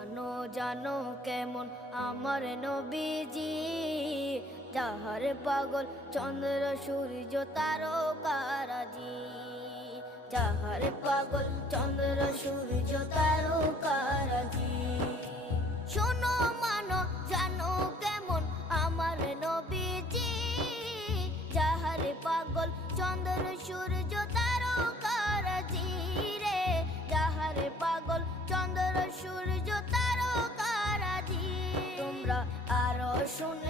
জানো জানো কেমন আমার নবীজি, যাহার পাগল চন্দ্র সূর্য তারকারাজি। যাহার পাগল চন্দ্র সূর্য তারকারাজি। শোনো মানো জানো কেমন আমার নবীজি, যাহার পাগল চন্দ্র সূর্য তারকারাজি রে। যাহার পাগল চন্দ্র সূর্য তারকারাজি। তোমরা আরো শুনে